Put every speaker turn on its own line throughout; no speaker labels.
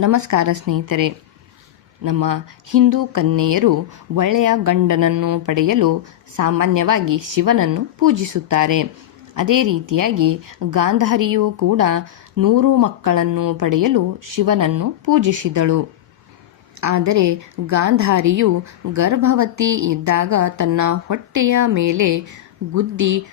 ನಮಸ್ಕಾರ ಸ್ನೇಹಿತರೆ. ನಮ್ಮ ಹಿಂದೂ ಕನ್ಯೆಯರು ಒಳ್ಳೆಯ ಗಂಡನನ್ನು ಪಡೆಯಲು ಸಾಮಾನ್ಯವಾಗಿ ಶಿವನನ್ನು ಪೂಜಿಸುತ್ತಾರೆ. ಅದೇ ರೀತಿಯಾಗಿ ಗಾಂಧಾರಿಯು ಕೂಡ ನೂರು ಮಕ್ಕಳನ್ನು ಪಡೆಯಲು ಶಿವನನ್ನು ಪೂಜಿಸಿದಳು. ಆದರೆ ಗಾಂಧಾರಿಯು ಗರ್ಭವತಿ ಇದ್ದಾಗ ತನ್ನ ಹೊಟ್ಟೆಯ ಮೇಲೆ ಗುದ್ದಿ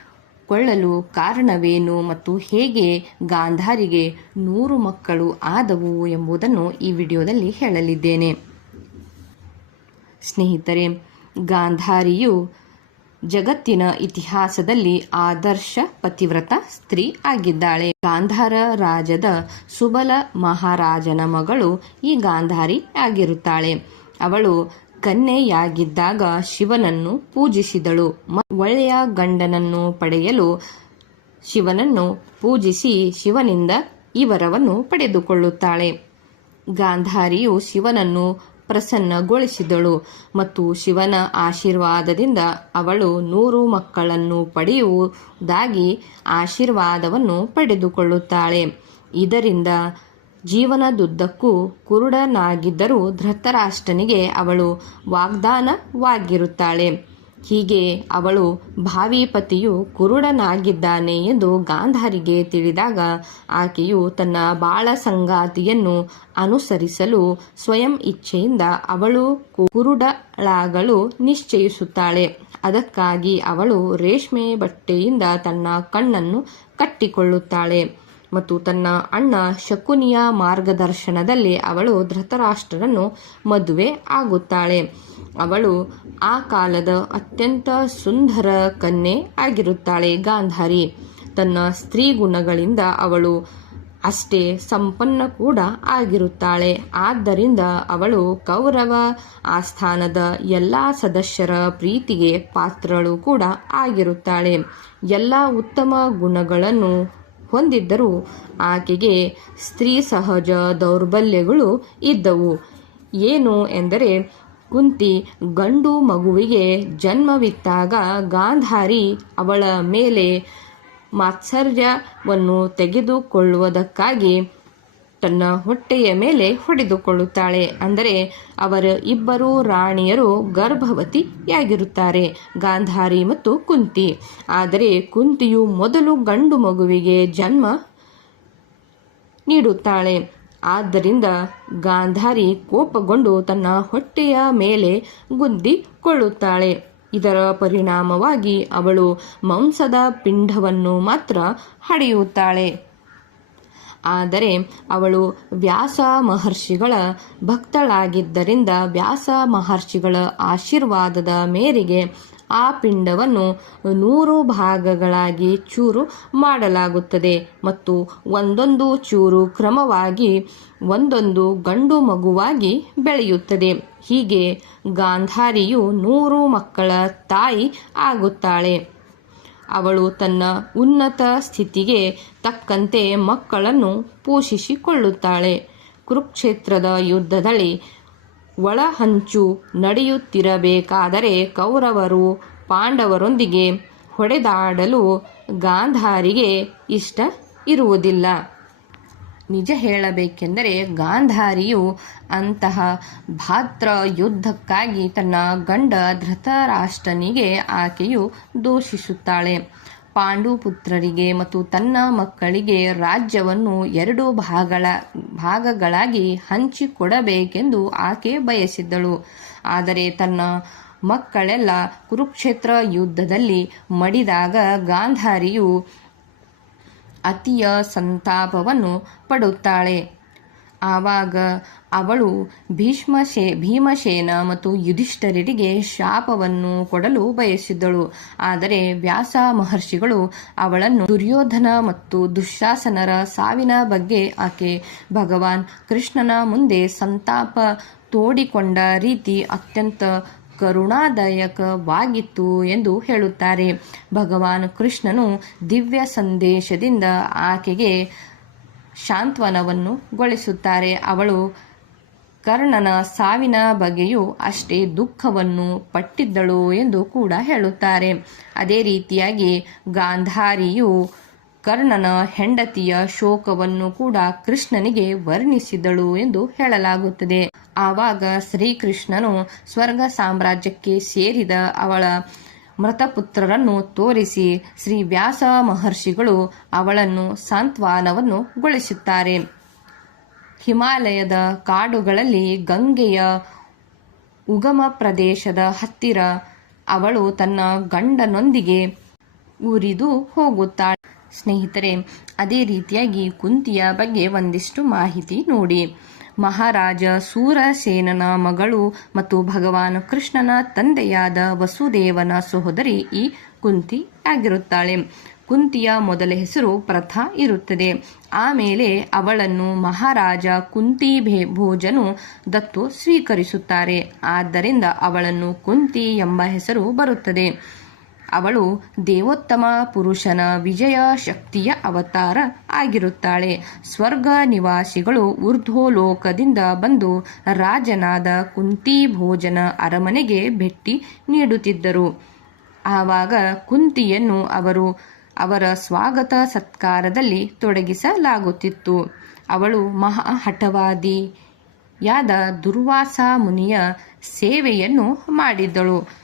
ಕೊಳ್ಳಲು ಕಾರಣವೇನು ಮತ್ತು ಹೇಗೆ ಗಾಂಧಾರಿಗೆ ನೂರು ಮಕ್ಕಳು ಆದವು ಎಂಬುದನ್ನು ಈ ವಿಡಿಯೋದಲ್ಲಿ ಹೇಳಲಿದ್ದೇನೆ. ಸ್ನೇಹಿತರೆ, ಗಾಂಧಾರಿಯು ಜಗತ್ತಿನ ಇತಿಹಾಸದಲ್ಲಿ ಆದರ್ಶ ಪತಿವ್ರತ ಸ್ತ್ರೀ ಆಗಿದ್ದಾಳೆ. ಗಾಂಧಾರ ರಾಜದ ಸುಬಲ ಮಹಾರಾಜನ ಮಗಳು ಈ ಗಾಂಧಾರಿ ಆಗಿರುತ್ತಾಳೆ. ಅವಳು ಕನ್ಯೆಯಾಗಿದ್ದಾಗ ಶಿವನನ್ನು ಪೂಜಿಸಿದಳು. ಒಳ್ಳೆಯ ಗಂಡನನ್ನು ಪಡೆಯಲು ಶಿವನನ್ನು ಪೂಜಿಸಿ ಶಿವನಿಂದ ಈ ವರವನ್ನು ಪಡೆದುಕೊಳ್ಳುತ್ತಾಳೆ. ಗಾಂಧಾರಿಯು ಶಿವನನ್ನು ಪ್ರಸನ್ನಗೊಳಿಸಿದಳು ಮತ್ತು ಶಿವನ ಆಶೀರ್ವಾದದಿಂದ ಅವಳು ನೂರು ಮಕ್ಕಳನ್ನು ಪಡೆಯುವುದಾಗಿ ಆಶೀರ್ವಾದವನ್ನು ಪಡೆದುಕೊಳ್ಳುತ್ತಾಳೆ. ಇದರಿಂದ ಜೀವನದುದ್ದಕ್ಕೂ ಕುರುಡನಾಗಿದ್ದರೂ ಧೃತರಾಷ್ಟ್ರನಿಗೆ ಅವಳು ವಾಗ್ದಾನವಾಗಿರುತ್ತಾಳೆ. ಹೀಗೆ ಅವಳು ಭಾವಿ ಪತಿಯು ಕುರುಡನಾಗಿದ್ದಾನೆ ಎಂದು ಗಾಂಧಾರಿಗೆ ತಿಳಿದಾಗ ಆಕೆಯು ತನ್ನ ಬಾಳ ಸಂಗಾತಿಯನ್ನು ಅನುಸರಿಸಲು ಸ್ವಯಂ ಇಚ್ಛೆಯಿಂದ ಅವಳು ಕುರುಡಳಾಗಲು ನಿಶ್ಚಯಿಸುತ್ತಾಳೆ. ಅದಕ್ಕಾಗಿ ಅವಳು ರೇಷ್ಮೆ ಬಟ್ಟೆಯಿಂದ ತನ್ನ ಕಣ್ಣನ್ನು ಕಟ್ಟಿಕೊಳ್ಳುತ್ತಾಳೆ. ಮತ್ತು ತನ್ನ ಅಣ್ಣ ಶಕುನಿಯ ಮಾರ್ಗದರ್ಶನದಲ್ಲಿ ಅವಳು ಧೃತರಾಷ್ಟ್ರರನ್ನು ಮದುವೆ ಆಗುತ್ತಾಳೆ. ಅವಳು ಆ ಕಾಲದ ಅತ್ಯಂತ ಸುಂದರ ಕನ್ಯೆ ಆಗಿರುತ್ತಾಳೆ, ಗಾಂಧಾರಿ. ತನ್ನ ಸ್ತ್ರೀ ಗುಣಗಳಿಂದ ಅವಳು ಅಷ್ಟೇ ಸಂಪನ್ನ ಕೂಡ ಆಗಿರುತ್ತಾಳೆ. ಆದ್ದರಿಂದ ಅವಳು ಕೌರವ ಆಸ್ಥಾನದ ಎಲ್ಲ ಸದಸ್ಯರ ಪ್ರೀತಿಗೆ ಪಾತ್ರಳು ಕೂಡ ಆಗಿರುತ್ತಾಳೆ. ಎಲ್ಲ ಉತ್ತಮ ಗುಣಗಳನ್ನು ಹೊಂದಿದ್ದರೂ ಆಕೆಗೆ ಸ್ತ್ರೀ ಸಹಜ ದೌರ್ಬಲ್ಯಗಳು ಇದ್ದವು. ಏನು ಎಂದರೆ, ಕುಂತಿ ಗಂಡು ಮಗುವಿಗೆ ಜನ್ಮವಿತ್ತಾಗ ಗಾಂಧಾರಿ ಅವಳ ಮೇಲೆ ಮಾತ್ಸರ್ಯವನ್ನು ತೆಗೆದುಕೊಳ್ಳುವುದಕ್ಕಾಗಿ ತನ್ನ ಹೊಟ್ಟೆಯ ಮೇಲೆ ಹೊಡೆದುಕೊಳ್ಳುತ್ತಾಳೆ. ಅಂದರೆ ಅವರ ಇಬ್ಬರು ರಾಣಿಯರು ಗರ್ಭವತಿಯಾಗಿರುತ್ತಾರೆ, ಗಾಂಧಾರಿ ಮತ್ತು ಕುಂತಿ. ಆದರೆ ಕುಂತಿಯು ಮೊದಲು ಗಂಡು ಮಗುವಿಗೆ ಜನ್ಮ ನೀಡುತ್ತಾಳೆ. ಆದ್ದರಿಂದ ಗಾಂಧಾರಿ ಕೋಪಗೊಂಡು ತನ್ನ ಹೊಟ್ಟೆಯ ಮೇಲೆ ಗುದ್ದಿಕೊಳ್ಳುತ್ತಾಳೆ. ಇದರ ಪರಿಣಾಮವಾಗಿ ಅವಳು ಮಾಂಸದ ಪಿಂಡವನ್ನು ಮಾತ್ರ ಹಡೆಯುತ್ತಾಳೆ. ಆದರೆ ಅವಳು ವ್ಯಾಸ ಮಹರ್ಷಿಗಳ ಭಕ್ತಳಾಗಿದ್ದರಿಂದ ವ್ಯಾಸ ಮಹರ್ಷಿಗಳ ಆಶೀರ್ವಾದದ ಮೇರೆಗೆ ಆ ಪಿಂಡವನ್ನು ನೂರು ಭಾಗಗಳಾಗಿ ಚೂರು ಮಾಡಲಾಗುತ್ತದೆ ಮತ್ತು ಒಂದೊಂದು ಚೂರು ಕ್ರಮವಾಗಿ ಒಂದೊಂದು ಗಂಡು ಮಗುವಾಗಿ ಬೆಳೆಯುತ್ತದೆ. ಹೀಗೆ ಗಾಂಧಾರಿಯು ನೂರು ಮಕ್ಕಳ ತಾಯಿ ಆಗುತ್ತಾಳೆ. ಅವಳು ತನ್ನ ಉನ್ನತ ಸ್ಥಿತಿಗೆ ತಕ್ಕಂತೆ ಮಕ್ಕಳನ್ನು ಪೋಷಿಸಿಕೊಳ್ಳುತ್ತಾಳೆ. ಕುರುಕ್ಷೇತ್ರದ ಯುದ್ಧದಲ್ಲಿ ಒಳಹಂಚು ನಡೆಯುತ್ತಿರಬೇಕಾದರೆ ಕೌರವರು ಪಾಂಡವರೊಂದಿಗೆ ಹೊಡೆದಾಡಲು ಗಾಂಧಾರಿಗೆ ಇಷ್ಟ ಇರುವುದಿಲ್ಲ. ನಿಜ ಹೇಳಬೇಕೆಂದರೆ ಗಾಂಧಾರಿಯು ಅಂತಹ ಭಾತ್ರ ಯುದ್ಧಕ್ಕಾಗಿ ತನ್ನ ಗಂಡ ಧೃತರಾಷ್ಟ್ರನಿಗೆ ಆಕೆಯು ದೂಷಿಸುತ್ತಾಳೆ. ಪಾಂಡುಪುತ್ರರಿಗೆ ಮತ್ತು ತನ್ನ ಮಕ್ಕಳಿಗೆ ರಾಜ್ಯವನ್ನು ಎರಡು ಭಾಗಗಳ ಭಾಗಗಳಾಗಿ ಹಂಚಿಕೊಡಬೇಕೆಂದು ಆಕೆ ಬಯಸಿದ್ದಳು. ಆದರೆ ತನ್ನ ಮಕ್ಕಳೆಲ್ಲ ಕುರುಕ್ಷೇತ್ರ ಯುದ್ಧದಲ್ಲಿ ಮಡಿದಾಗ ಗಾಂಧಾರಿಯು ಅತಿಯ ಸಂತಾಪವನ್ನು ಪಡುತ್ತಾಳೆ. ಆವಾಗ ಅವಳು ಭೀಷ್ಮಶೇ ಭೀಮಸೇನ ಮತ್ತು ಯುಧಿಷ್ಠರಿಗೆ ಶಾಪವನ್ನು ಕೊಡಲು ಬಯಸಿದ್ದಳು. ಆದರೆ ವ್ಯಾಸ ಮಹರ್ಷಿಗಳು ಅವಳನ್ನು ದುರ್ಯೋಧನ ಮತ್ತು ದುಶಾಸನರ ಸಾವಿನ ಬಗ್ಗೆ ಆಕೆ ಭಗವಾನ್ ಕೃಷ್ಣನ ಮುಂದೆ ಸಂತಾಪ ತೋಡಿಕೊಂಡ ರೀತಿ ಅತ್ಯಂತ ಕರುಣಾದಾಯಕವಾಗಿತ್ತು ಎಂದು ಹೇಳುತ್ತಾರೆ. ಭಗವಾನ್ ಕೃಷ್ಣನು ದಿವ್ಯ ಸಂದೇಶದಿಂದ ಆಕೆಗೆ ಶಾಂತ್ವನವನ್ನು ಗೊಳಿಸುತ್ತಾರೆ. ಅವಳು ಕರ್ಣನ ಸಾವಿನ ಬಗೆಯೂ ಅಷ್ಟೇ ದುಃಖವನ್ನು ಪಟ್ಟಿದ್ದಳು ಎಂದು ಕೂಡ ಹೇಳುತ್ತಾರೆ. ಅದೇ ರೀತಿಯಾಗಿ ಗಾಂಧಾರಿಯು ಕರ್ಣನ ಹೆಂಡತಿಯ ಶೋಕವನ್ನು ಕೂಡ ಕೃಷ್ಣನಿಗೆ ವರ್ಣಿಸಿದಳು ಎಂದು ಹೇಳಲಾಗುತ್ತದೆ. ಆವಾಗ ಶ್ರೀಕೃಷ್ಣನು ಸ್ವರ್ಗ ಸಾಮ್ರಾಜ್ಯಕ್ಕೆ ಸೇರಿದ ಅವಳ ಮೃತಪುತ್ರರನ್ನು ತೋರಿಸಿ ಶ್ರೀ ವ್ಯಾಸ ಮಹರ್ಷಿಗಳು ಅವಳನ್ನು ಸಾಂತ್ವನವನ್ನು ಗೊಳಿಸುತ್ತಾರೆ. ಹಿಮಾಲಯದ ಕಾಡುಗಳಲ್ಲಿ ಗಂಗೆಯ ಉಗಮ ಪ್ರದೇಶದ ಹತ್ತಿರ ಅವಳು ತನ್ನ ಗಂಡನೊಂದಿಗೆ ಉರಿದು ಹೋಗುತ್ತಾಳೆ. ಸ್ನೇಹಿತರೆ, ಅದೇ ರೀತಿಯಾಗಿ ಕುಂತಿಯ ಬಗ್ಗೆ ಒಂದಿಷ್ಟು ಮಾಹಿತಿ ನೋಡಿ. ಮಹಾರಾಜ ಸೂರಸೇನನ ಮಗಳು ಮತ್ತು ಭಗವಾನ್ ಕೃಷ್ಣನ ತಂದೆಯಾದ ವಸುದೇವನ ಸಹೋದರಿ ಈ ಕುಂತಿ ಆಗಿರುತ್ತಾಳೆ. ಕುಂತಿಯ ಮೊದಲ ಹೆಸರು ಪ್ರಥಾ ಇರುತ್ತದೆ. ಆಮೇಲೆ ಅವಳನ್ನು ಮಹಾರಾಜ ಕುಂತಿ ಭೇ- ಭೋಜನು ದತ್ತು ಸ್ವೀಕರಿಸುತ್ತಾರೆ. ಆದ್ದರಿಂದ ಅವಳನ್ನು ಕುಂತಿ ಎಂಬ ಹೆಸರು ಬರುತ್ತದೆ. ಅವಳು ದೇವೋತ್ತಮ ಪುರುಷನ ವಿಜಯ ಶಕ್ತಿಯ ಅವತಾರ ಆಗಿರುತ್ತಾಳೆ. ಸ್ವರ್ಗ ನಿವಾಸಿಗಳು ಊರ್ಧ್ವಲೋಕದಿಂದ ಬಂದು ರಾಜನಾದ ಕುಂತಿ ಭೋಜನ ಅರಮನೆಗೆ ಭೇಟಿ ನೀಡುತ್ತಿದ್ದರು. ಆವಾಗ ಕುಂತಿಯನ್ನು ಅವರು ಅವರ ಸ್ವಾಗತ ಸತ್ಕಾರದಲ್ಲಿ ತೊಡಗಿಸಲಾಗುತ್ತಿತ್ತು. ಅವಳು ಮಹಾ ಹಠವಾದಿಯಾದ ದುರ್ವಾಸ ಮುನಿಯ ಸೇವೆಯನ್ನು ಮಾಡಿದ್ದಳು.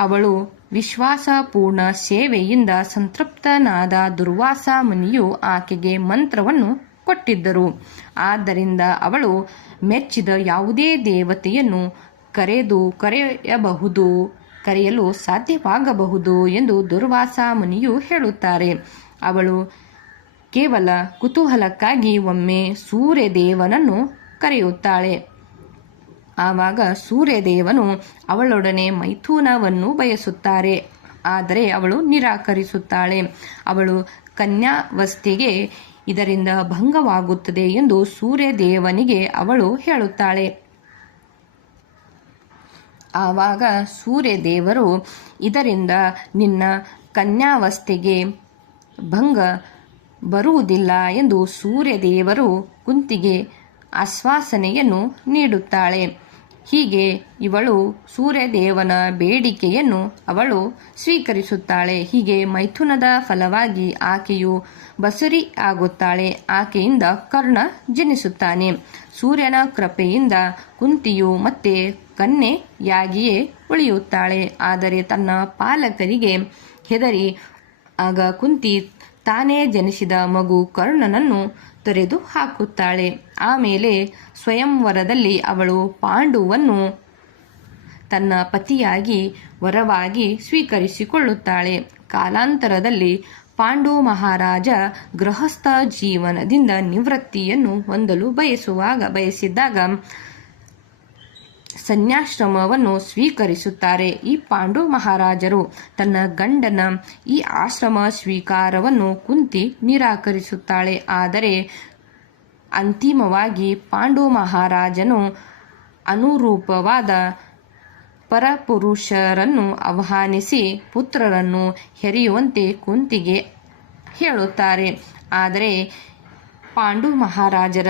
ಅವಳು ವಿಶ್ವಾಸಪೂರ್ಣ ಸೇವೆಯಿಂದ ಸಂತೃಪ್ತನಾದ ದುರ್ವಾಸ ಮುನಿಯು ಆಕೆಗೆ ಮಂತ್ರವನ್ನು ಕೊಟ್ಟಿದ್ದರು. ಆದ್ದರಿಂದ ಅವಳು ಮೆಚ್ಚಿದ ಯಾವುದೇ ದೇವತೆಯನ್ನು ಕರೆದು ಕರೆಯಬಹುದು, ಕರೆಯಲು ಸಾಧ್ಯವಾಗಬಹುದು ಎಂದು ದುರ್ವಾಸ ಮುನಿಯು ಹೇಳುತ್ತಾರೆ. ಅವಳು ಕೇವಲ ಕುತೂಹಲಕ್ಕಾಗಿ ಒಮ್ಮೆ ಸೂರ್ಯದೇವನನ್ನು ಕರೆಯುತ್ತಾಳೆ. ಆವಾಗ ಸೂರ್ಯದೇವನು ಅವಳೊಡನೆ ಮೈಥೂನವನ್ನು ಬಯಸುತ್ತಾರೆ. ಆದರೆ ಅವಳು ನಿರಾಕರಿಸುತ್ತಾಳೆ. ಅವಳು ಕನ್ಯಾವಸ್ಥೆಗೆ ಇದರಿಂದ ಭಂಗವಾಗುತ್ತದೆ ಎಂದು ಸೂರ್ಯದೇವನಿಗೆ ಅವಳು ಹೇಳುತ್ತಾಳೆ. ಆವಾಗ ಸೂರ್ಯದೇವರು, ಇದರಿಂದ ನಿನ್ನ ಕನ್ಯಾವಸ್ಥೆಗೆ ಭಂಗ ಬರುವುದಿಲ್ಲ ಎಂದು ಸೂರ್ಯದೇವರು ಕುಂತಿಗೆ ಆಶ್ವಾಸನೆಯನ್ನು ನೀಡುತ್ತಾಳೆ. ಹೀಗೆ ಇವಳು ಸೂರ್ಯದೇವನ ಬೇಡಿಕೆಯನ್ನು ಅವಳು ಸ್ವೀಕರಿಸುತ್ತಾಳೆ. ಹೀಗೆ ಮೈಥುನದ ಫಲವಾಗಿ ಆಕೆಯು ಬಸುರಿ ಆಗುತ್ತಾಳೆ. ಆಕೆಯಿಂದ ಕರ್ಣ ಜನಿಸುತ್ತಾನೆ. ಸೂರ್ಯನ ಕೃಪೆಯಿಂದ ಕುಂತಿಯು ಮತ್ತೆ ಕನ್ನೆಯಾಗಿಯೇ ಉಳಿಯುತ್ತಾಳೆ. ಆದರೆ ತನ್ನ ಪಾಲಕರಿಗೆ ಹೆದರಿ ಆಗ ಕುಂತಿ ತಾನೇ ಜನಿಸಿದ ಮಗು ಕರ್ಣನನ್ನು ತೊರೆದು ಹಾಕುತ್ತಾಳೆ. ಆಮೇಲೆ ಸ್ವಯಂವರದಲ್ಲಿ ಅವಳು ಪಾಂಡುವನ್ನು ತನ್ನ ಪತಿಯಾಗಿ ವರವಾಗಿ ಸ್ವೀಕರಿಸಿಕೊಳ್ಳುತ್ತಾಳೆ. ಕಾಲಾಂತರದಲ್ಲಿ ಪಾಂಡು ಮಹಾರಾಜ ಗೃಹಸ್ಥ ಜೀವನದಿಂದ ನಿವೃತ್ತಿಯನ್ನು ಹೊಂದಲು ಬಯಸುವಾಗ ಬಯಸಿದ್ದಾಗ ಸನ್ಯಾಶ್ರಮವನ್ನು ಸ್ವೀಕರಿಸುತ್ತಾರೆ ಈ ಪಾಂಡು ಮಹಾರಾಜರು. ತನ್ನ ಗಂಡನ ಈ ಆಶ್ರಮ ಸ್ವೀಕಾರವನ್ನು ಕುಂತಿ ನಿರಾಕರಿಸುತ್ತಾಳೆ. ಆದರೆ ಅಂತಿಮವಾಗಿ ಪಾಂಡು ಮಹಾರಾಜನು ಅನುರೂಪವಾದ ಪರಪುರುಷರನ್ನು ಆಹ್ವಾನಿಸಿ ಪುತ್ರರನ್ನು ಹೆರಿಯುವಂತೆ ಕುಂತಿಗೆ ಹೇಳುತ್ತಾರೆ. ಆದರೆ ಪಾಂಡು ಮಹಾರಾಜರ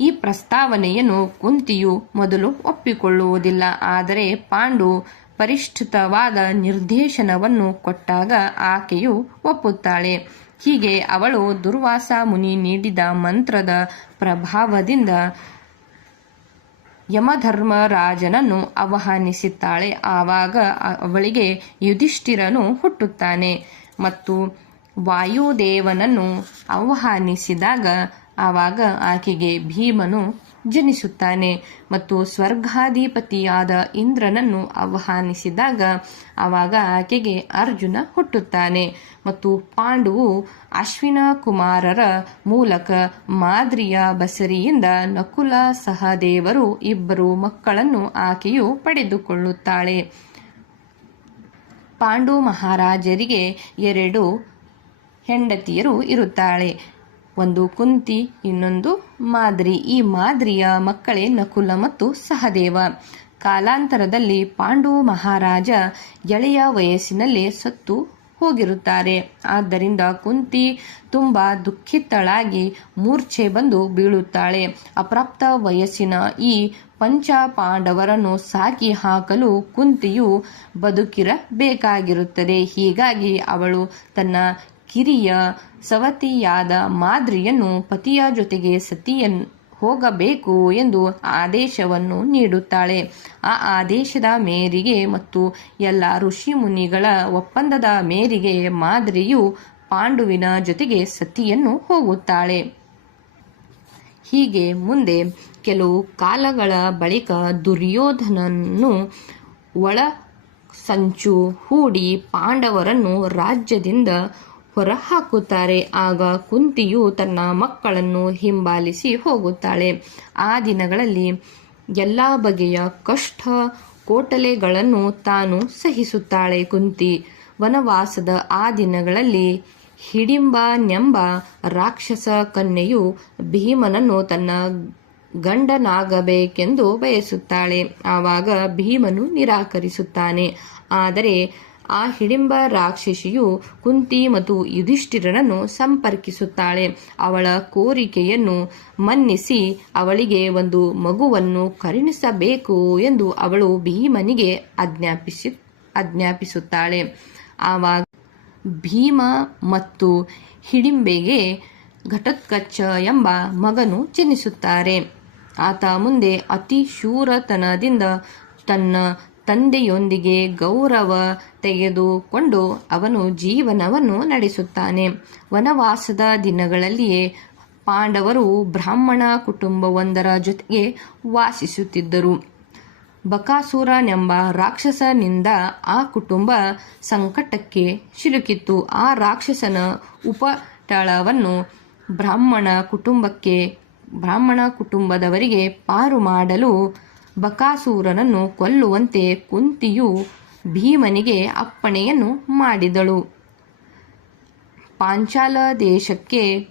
ಈ ಪ್ರಸ್ತಾವನೆಯನ್ನು ಕುಂತಿಯು ಮೊದಲು ಒಪ್ಪಿಕೊಳ್ಳುವುದಿಲ್ಲ. ಆದರೆ ಪಾಂಡು ಪರಿಷ್ಠಿತವಾದ ನಿರ್ದೇಶನವನ್ನು ಕೊಟ್ಟಾಗ ಆಕೆಯು ಒಪ್ಪುತ್ತಾಳೆ. ಹೀಗೆ ಅವಳು ದುರ್ವಾಸ ಮುನಿ ನೀಡಿದ ಮಂತ್ರದ ಪ್ರಭಾವದಿಂದ ಯಮಧರ್ಮರಾಜನನ್ನು ಆವಾಹನಿಸುತ್ತಾಳೆ ಆವಾಗ ಅವಳಿಗೆ ಯುಧಿಷ್ಠಿರನು ಹುಟ್ಟುತ್ತಾನೆ ಮತ್ತು ವಾಯುದೇವನನ್ನು ಆಹ್ವಾನಿಸಿದಾಗ ಆವಾಗ ಆಕೆಗೆ ಭೀಮನು ಜನಿಸುತ್ತಾನೆ ಮತ್ತು ಸ್ವರ್ಗಾಧಿಪತಿಯಾದ ಇಂದ್ರನನ್ನು ಆಹ್ವಾನಿಸಿದಾಗ ಆವಾಗ ಆಕೆಗೆ ಅರ್ಜುನ ಹುಟ್ಟುತ್ತಾನೆ ಮತ್ತು ಪಾಂಡುವು ಅಶ್ವಿನ ಕುಮಾರರ ಮೂಲಕ ಮಾದ್ರಿಯ ಬಸರಿಯಿಂದ ನಕುಲ ಸಹದೇವರು ಇಬ್ಬರು ಮಕ್ಕಳನ್ನು ಆಕೆಯು ಪಡೆದುಕೊಳ್ಳುತ್ತಾಳೆ. ಪಾಂಡು ಮಹಾರಾಜರಿಗೆ ಎರಡು ಹೆಂಡತಿಯರು ಇರುತ್ತಾಳೆ. ಒಂದು ಕುಂತಿ, ಇನ್ನೊಂದು ಮಾದ್ರಿ. ಈ ಮಾದ್ರಿಯ ಮಕ್ಕಳೇ ನಕುಲ ಮತ್ತು ಸಹದೇವ. ಕಾಲಾಂತರದಲ್ಲಿ ಪಾಂಡು ಮಹಾರಾಜ ಎಳೆಯ ವಯಸ್ಸಿನಲ್ಲೇ ಸತ್ತು ಹೋಗಿರುತ್ತಾರೆ. ಆದ್ದರಿಂದ ಕುಂತಿ ತುಂಬ ದುಃಖಿತಳಾಗಿ ಮೂರ್ಛೆ ಬಂದು ಬೀಳುತ್ತಾಳೆ. ಅಪ್ರಾಪ್ತ ವಯಸ್ಸಿನ ಈ ಪಂಚ ಪಾಂಡವರನ್ನು ಸಾಕಿ ಹಾಕಲು ಕುಂತಿಯು ಬದುಕಿರಬೇಕಾಗಿರುತ್ತದೆ. ಹೀಗಾಗಿ ಅವಳು ತನ್ನ ಕಿರಿಯ ಸವತಿಯಾದ ಮಾದ್ರಿಯನ್ನು ಪತಿಯ ಜೊತೆಗೆ ಸತಿಯನ್ ಹೋಗಬೇಕು ಎಂದು ಆದೇಶವನ್ನು ನೀಡುತ್ತಾಳೆ. ಆ ಆದೇಶದ ಮೇರೆಗೆ ಮತ್ತು ಎಲ್ಲ ಋಷಿ ಮುನಿಗಳ ಒಪ್ಪಂದದ ಮೇರೆಗೆ ಮಾದ್ರಿಯು ಪಾಂಡುವಿನ ಜೊತೆಗೆ ಸತಿಯನ್ನು ಹೋಗುತ್ತಾಳೆ. ಹೀಗೆ ಮುಂದೆ ಕೆಲವು ಕಾಲಗಳ ಬಳಿಕ ದುರ್ಯೋಧನನ್ನು ಒಳ ಸಂಚು ಹೂಡಿ ಪಾಂಡವರನ್ನು ರಾಜ್ಯದಿಂದ ಹೊರಹಾಕುತ್ತಾರೆ. ಆಗ ಕುಂತಿಯು ತನ್ನ ಮಕ್ಕಳನ್ನು ಹಿಂಬಾಲಿಸಿ ಹೋಗುತ್ತಾಳೆ. ಆ ದಿನಗಳಲ್ಲಿ ಎಲ್ಲ ಬಗೆಯ ಕಷ್ಟ ಕೋಟಲೆಗಳನ್ನು ತಾನು ಸಹಿಸುತ್ತಾಳೆ ಕುಂತಿ. ವನವಾಸದ ಆ ದಿನಗಳಲ್ಲಿ ಹಿಡಿಂಬನೆಂಬ ರಾಕ್ಷಸ ಕನ್ಯೆಯು ಭೀಮನನ್ನು ತನ್ನ ಗಂಡನಾಗಬೇಕೆಂದು ಬಯಸುತ್ತಾಳೆ. ಆವಾಗ ಭೀಮನು ನಿರಾಕರಿಸುತ್ತಾನೆ. ಆದರೆ ಆ ಹಿಡಿಂಬ ರಾಕ್ಷಸಿಯು ಕುಂತಿ ಮತ್ತು ಯುಧಿಷ್ಠಿರನನ್ನು ಸಂಪರ್ಕಿಸುತ್ತಾಳೆ. ಅವಳ ಕೋರಿಕೆಯನ್ನು ಮನ್ನಿಸಿ ಅವಳಿಗೆ ಒಂದು ಮಗುವನ್ನು ಕರುಣಿಸಬೇಕು ಎಂದು ಅವಳು ಭೀಮನಿಗೆ ಆಜ್ಞಾಪಿಸಿ, ಆಜ್ಞಾಪಿಸುತ್ತಾಳೆ. ಆವಾಗ ಭೀಮ ಮತ್ತು ಹಿಡಿಂಬೆಗೆ ಘಟೋತ್ಕಚ ಎಂಬ ಮಗನು ಜನಿಸುತ್ತಾರೆ. ಆತ ಮುಂದೆ ಅತಿ ಶೂರತನದಿಂದ ತನ್ನ ತಂದೆಯೊಂದಿಗೆ ಗೌರವ ತೆಗೆದುಕೊಂಡು ಅವನು ಜೀವನವನ್ನು ನಡೆಸುತ್ತಾನೆ. ವನವಾಸದ ದಿನಗಳಲ್ಲಿಯೇ ಪಾಂಡವರು ಬ್ರಾಹ್ಮಣ ಕುಟುಂಬವೊಂದರ ಜೊತೆಗೆ ವಾಸಿಸುತ್ತಿದ್ದರು. ಬಕಾಸುರನೆಂಬ ರಾಕ್ಷಸನಿಂದ ಆ ಕುಟುಂಬ ಸಂಕಟಕ್ಕೆ ಸಿಲುಕಿತ್ತು. ಆ ರಾಕ್ಷಸನ ಉಪಟಳವನ್ನು ಬ್ರಾಹ್ಮಣ ಕುಟುಂಬಕ್ಕೆ, ಬ್ರಾಹ್ಮಣ ಕುಟುಂಬದವರಿಗೆ ಪಾರು ಮಾಡಲು ಬಕಾಸುರನನ್ನು ಕೊಲ್ಲುವಂತೆ ಕುಂತಿಯು ಭೀಮನಿಗೆ ಅಪ್ಪಣೆಯನ್ನು ಮಾಡಿದಳು. ಪಾಂಚಾಲ ದೇಶಕ್ಕೆ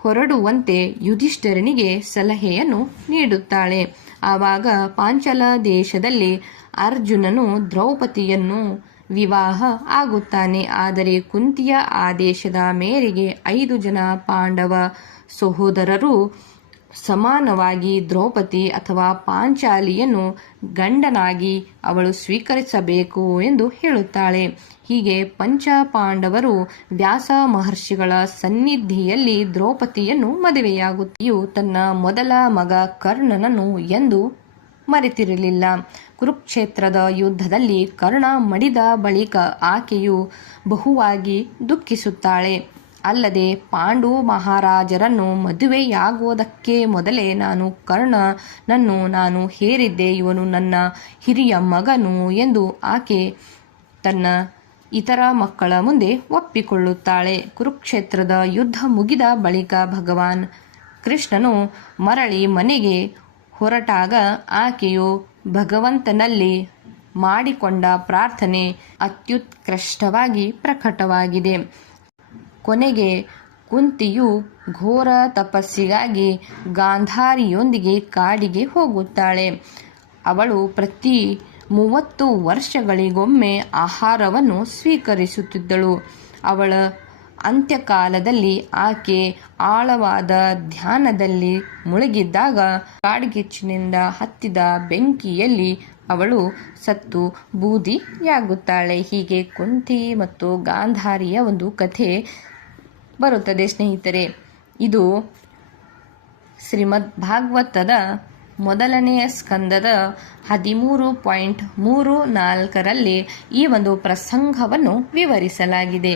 ಹೊರಡುವಂತೆ ಯುಧಿಷ್ಠರನಿಗೆ ಸಲಹೆಯನ್ನು ನೀಡುತ್ತಾಳೆ. ಆವಾಗ ಪಾಂಚಲ ದೇಶದಲ್ಲಿ ಅರ್ಜುನನು ದ್ರೌಪದಿಯನ್ನು ವಿವಾಹ ಆಗುತ್ತಾನೆ. ಆದರೆ ಕುಂತಿಯ ಆದೇಶದ ಮೇರೆಗೆ ಐದು ಜನ ಪಾಂಡವ ಸಹೋದರರು ಸಮಾನವಾಗಿ ದ್ರೌಪದಿ ಅಥವಾ ಪಾಂಚಾಲಿಯನ್ನು ಗಂಡನಾಗಿ ಅವಳು ಸ್ವೀಕರಿಸಬೇಕು ಎಂದು ಹೇಳುತ್ತಾಳೆ. ಹೀಗೆ ಪಂಚ ಪಾಂಡವರು ವ್ಯಾಸ ಮಹರ್ಷಿಗಳ ಸನ್ನಿಧಿಯಲ್ಲಿ ದ್ರೌಪದಿಯನ್ನು ಮದುವೆಯಾಗುತ್ತಿಯೂ ತನ್ನ ಮೊದಲ ಮಗ ಕರ್ಣನನ್ನು ಎಂದು ಮರೆತಿರಲಿಲ್ಲ. ಕುರುಕ್ಷೇತ್ರದ ಯುದ್ಧದಲ್ಲಿ ಕರ್ಣ ಮಡಿದ ಬಳಿಕ ಆಕೆಯು ಬಹುವಾಗಿ ದುಃಖಿಸುತ್ತಾಳೆ. ಅಲ್ಲದೆ ಪಾಂಡು ಮಹಾರಾಜರನ್ನು ಮದುವೆಯಾಗುವುದಕ್ಕೆ ಮೊದಲೇ ನಾನು ಕರ್ಣನನ್ನು ನಾನು ಹೇರಿದ್ದೆ, ಇವನು ನನ್ನ ಹಿರಿಯ ಮಗನು ಎಂದು ಆಕೆ ತನ್ನ ಇತರ ಮಕ್ಕಳ ಮುಂದೆ ಒಪ್ಪಿಕೊಳ್ಳುತ್ತಾಳೆ. ಕುರುಕ್ಷೇತ್ರದ ಯುದ್ಧ ಮುಗಿದ ಬಳಿಕ ಭಗವಾನ್ ಕೃಷ್ಣನು ಮರಳಿ ಮನೆಗೆ ಹೊರಟಾಗ ಆಕೆಯು ಭಗವಂತನಲ್ಲಿ ಮಾಡಿಕೊಂಡ ಪ್ರಾರ್ಥನೆ ಅತ್ಯುತ್ಕೃಷ್ಟವಾಗಿ ಪ್ರಕಟವಾಗಿದೆ. ಕೊನೆಗೆ ಕುಂತಿಯು ಘೋರ ತಪಸ್ಸಿಗಾಗಿ ಗಾಂಧಾರಿಯೊಂದಿಗೆ ಕಾಡಿಗೆ ಹೋಗುತ್ತಾಳೆ. ಅವಳು ಪ್ರತಿ ಮೂವತ್ತು ವರ್ಷಗಳಿಗೊಮ್ಮೆ ಆಹಾರವನ್ನು ಸ್ವೀಕರಿಸುತ್ತಿದ್ದಳು. ಅವಳ ಅಂತ್ಯಕಾಲದಲ್ಲಿ ಆಕೆ ಆಳವಾದ ಧ್ಯಾನದಲ್ಲಿ ಮುಳುಗಿದ್ದಾಗ ಕಾಡ್ಗಿಚ್ಚಿನಿಂದ ಹತ್ತಿದ ಬೆಂಕಿಯಲ್ಲಿ ಅವಳು ಸತ್ತು ಬೂದಿಯಾಗುತ್ತಾಳೆ. ಹೀಗೆ ಕುಂತಿ ಮತ್ತು ಗಾಂಧಾರಿಯ ಒಂದು ಕಥೆ ಬರುತ್ತದೆ, ಸ್ನೇಹಿತರೆ. ಇದು ಶ್ರೀಮದ್ ಭಾಗವತದ ಮೊದಲನೆಯ ಸ್ಕಂದದ ಹದಿಮೂರು ಪಾಯಿಂಟ್ ಮೂರು ನಾಲ್ಕರಲ್ಲಿ ಈ ಒಂದು ಪ್ರಸಂಗವನ್ನು ವಿವರಿಸಲಾಗಿದೆ.